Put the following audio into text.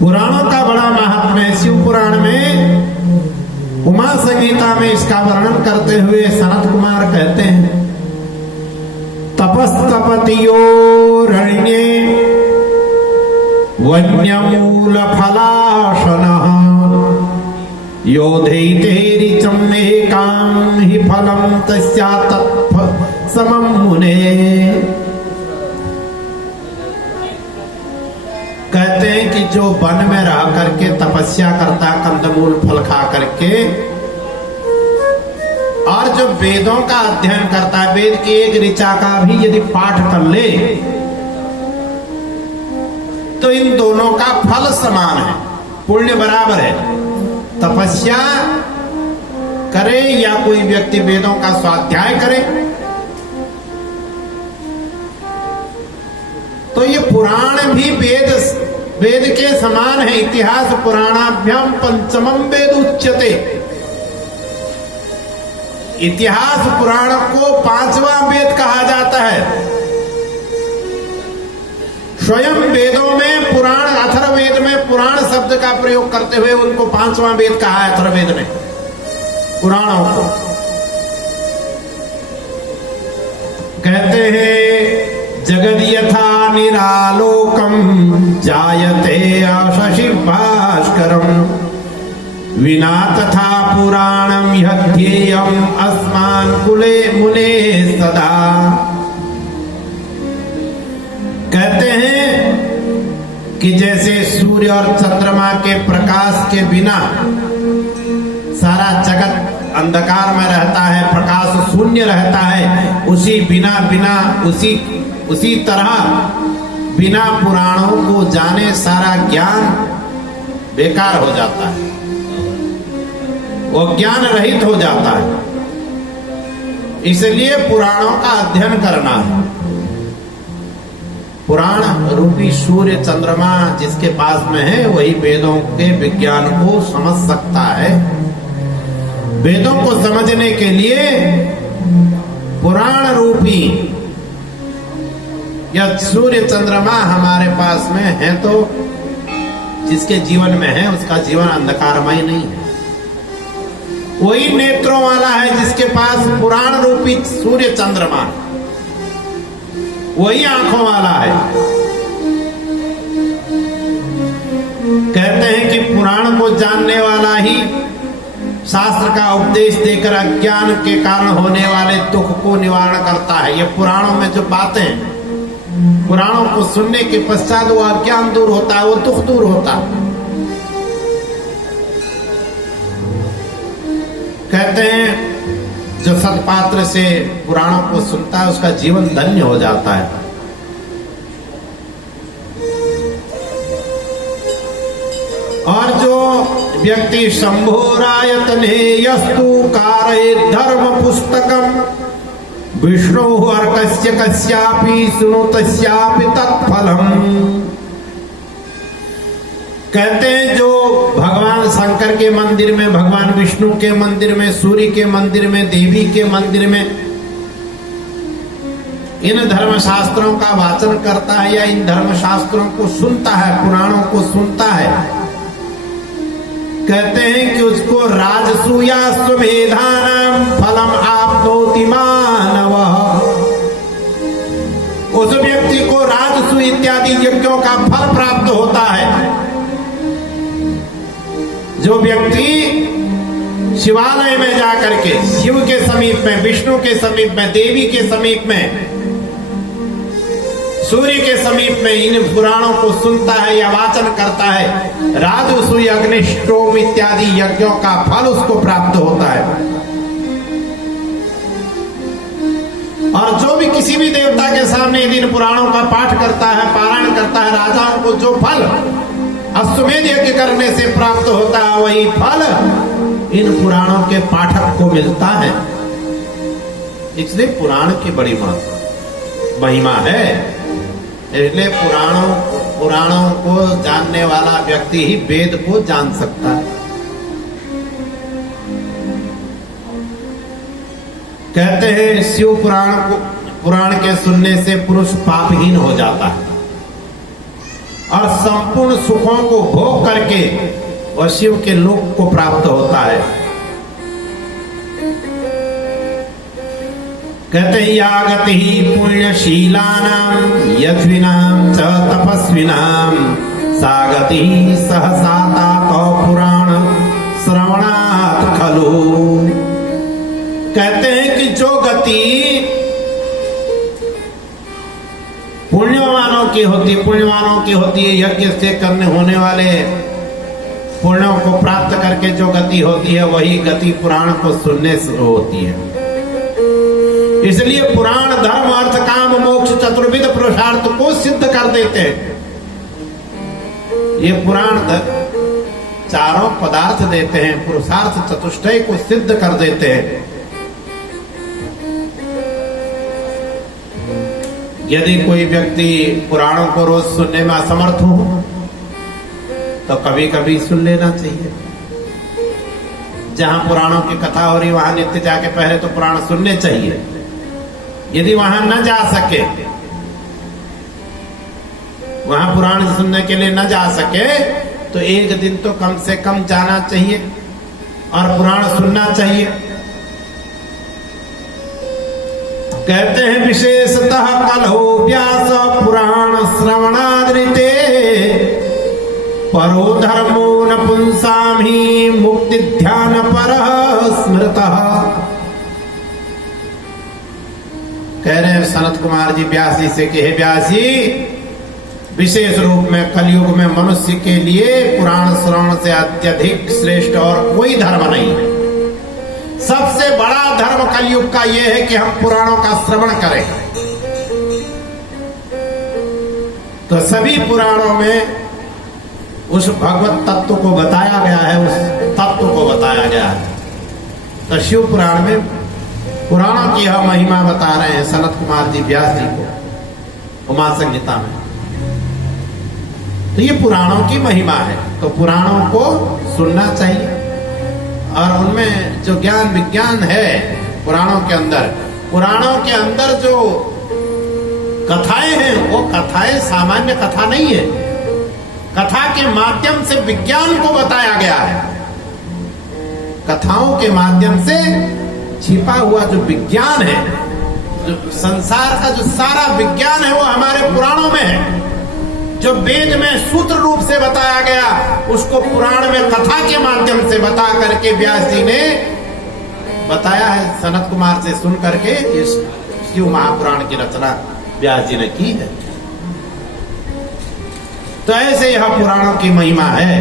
पुराणों का बड़ा महात्म्य है। शिव पुराण में उमा संहिता में इसका वर्णन करते हुए सनत कुमार कहते हैं, तपस्तपतियोरण्ये वन्यमूल फलाशनः योधैतेरिचं नेकां हि फलं तस्या तत्फ समं मुने। कहते हैं कि जो वन में रह करके तपस्या करता, कंदमूल फल खा करके, और जो वेदों का अध्ययन करता है, वेद की एक ऋचा का भी यदि पाठ कर ले तो इन दोनों का फल समान है, पुण्य बराबर है। तपस्या करे या कोई व्यक्ति वेदों का स्वाध्याय करे, तो ये पुराण भी वेद के समान है। इतिहास पुराणाभ्याम पंचमम वेद उच्यते। इतिहास पुराण को पांचवा वेद कहा जाता है। स्वयं वेदों में पुराण, अथर्ववेद में पुराण शब्द का प्रयोग करते हुए उनको पांचवा वेद कहा है। अथर्ववेद में पुराणों को कहते हैं, जगद यथा निरालोकम जायते शशि भास्करम विना तथा पुराणम यध्येयम अस्मान कुले मुने सदा। कहते हैं कि जैसे सूर्य और चंद्रमा के प्रकाश के बिना सारा जगत अंधकार में रहता है, प्रकाश शून्य रहता है, उसी तरह बिना पुराणों को जाने सारा ज्ञान बेकार हो जाता है, वो ज्ञान रहित हो जाता है। इसलिए पुराणों का अध्ययन करना है। पुराण रूपी सूर्य चंद्रमा जिसके पास में है वही वेदों के विज्ञान को समझ सकता है। वेदों को समझने के लिए पुराण रूपी या सूर्य चंद्रमा हमारे पास में है, तो जिसके जीवन में है उसका जीवन अंधकारमय नहीं है। वही नेत्रों वाला है जिसके पास पुराण रूपी सूर्य चंद्रमा, वही आंखों वाला है। कहते हैं कि पुराण को जानने वाला ही शास्त्र का उपदेश देकर अज्ञान के कारण होने वाले दुख को निवारण करता है। ये पुराणों में जो बातें, पुराणों को सुनने के पश्चात वो अज्ञान दूर होता है, वो दुख दूर होता है। कहते हैं जो सत्पात्र से पुराणों को सुनता है उसका जीवन धन्य हो जाता है। और जो व्यक्ति शंभोरायतने यस्तु कारयेत धर्म पुस्तकम विष्णु अर्कस्य कस्यापि सुनो तस्यापि तत्फलम। कहते हैं जो भगवान शंकर के मंदिर में, भगवान विष्णु के मंदिर में, सूर्य के मंदिर में, देवी के मंदिर में इन धर्म शास्त्रों का वाचन करता है या इन धर्म शास्त्रों को सुनता है, पुराणों को सुनता है, कहते हैं कि उसको राजसूया स्वमेधानाम फलम आपनोति मानवः। उस व्यक्ति को राजसू इत्यादि यज्ञों का फल प्राप्त होता है। जो व्यक्ति शिवालय में जाकर के शिव के समीप में, विष्णु के समीप में, देवी के समीप में, सूर्य के समीप में इन पुराणों को सुनता है या वाचन करता है, राजसूय अग्निष्टोम इत्यादि यज्ञों का फल उसको प्राप्त होता है। और जो भी किसी भी देवता के सामने इन पुराणों का पाठ करता है, पारायण करता है, राजाओं को जो फल अश्वमेध यज्ञ करने से प्राप्त होता है वही फल इन पुराणों के पाठक को मिलता है। इसलिए पुराण की बड़ी महिमा है। इसलिए पुराणों को जानने वाला व्यक्ति ही वेद को जान सकता है। कहते हैं शिव पुराण के सुनने से पुरुष पापहीन हो जाता है। और संपूर्ण सुखों को भोग करके वह शिव के लोक को प्राप्त होता है। कहते या गति पुण्यशीलानां यज्विनां च तपस्विनां सा गति सहसा तातो पुराण श्रवणात् खलु। कहते हैं कि जो गति पुण्यवानों की होती है, यज्ञ से करने होने वाले पुण्यों को प्राप्त करके जो गति होती है वही गति पुराण को सुनने से होती है। इसलिए पुराण धर्म अर्थ काम मोक्ष चतुर्विध पुरुषार्थ को सिद्ध कर देते हैं। ये पुराण चारों पदार्थ देते हैं, पुरुषार्थ चतुष्टय को सिद्ध कर देते हैं। यदि कोई व्यक्ति पुराणों को रोज सुनने में असमर्थ हो तो कभी कभी सुन लेना चाहिए। जहां पुराणों की कथा हो रही वहां नित्य जाके पहले तो पुराण सुनने चाहिए। यदि वहां न जा सके, वहां पुराण सुनने के लिए न जा सके तो एक दिन तो कम से कम जाना चाहिए और पुराण सुनना चाहिए। कहते हैं विशेषतः कलहो व्यास पुराण श्रवणादृते परो धर्मो नपुंसाम ही मुक्ति ध्यान परः स्मृतः। कह रहे हैं सनत कुमार जी व्यास जी से कि हे व्यास जी, विशेष रूप में कलयुग में मनुष्य के लिए पुराण श्रवण से अत्यधिक श्रेष्ठ और कोई धर्म नहीं है। सबसे बड़ा धर्म कलयुग का यह है कि हम पुराणों का श्रवण करें। तो सभी पुराणों में उस भगवत तत्व को बताया गया है, उस तत्व को बताया गया है। तो शिव पुराण में पुराणों की यह महिमा बता रहे हैं सनत कुमार जी व्यास जी को उमा संहिता में। तो ये पुराणों की महिमा है, तो पुराणों को सुनना चाहिए। और उनमें जो ज्ञान विज्ञान है पुराणों के अंदर जो कथाएं हैं वो कथाएं सामान्य कथा नहीं है। कथा के माध्यम से विज्ञान को बताया गया है। कथाओं के माध्यम से छिपा हुआ जो विज्ञान है, जो संसार का जो सारा विज्ञान है वो हमारे पुराणों में है। जो वेद में सूत्र रूप से बताया गया उसको पुराण में कथा के माध्यम से बता करके व्यास जी ने बताया है। सनत कुमार से सुन करके इस शिव महापुराण की रचना व्यास जी ने की है। तो ऐसे यह पुराणों की महिमा है।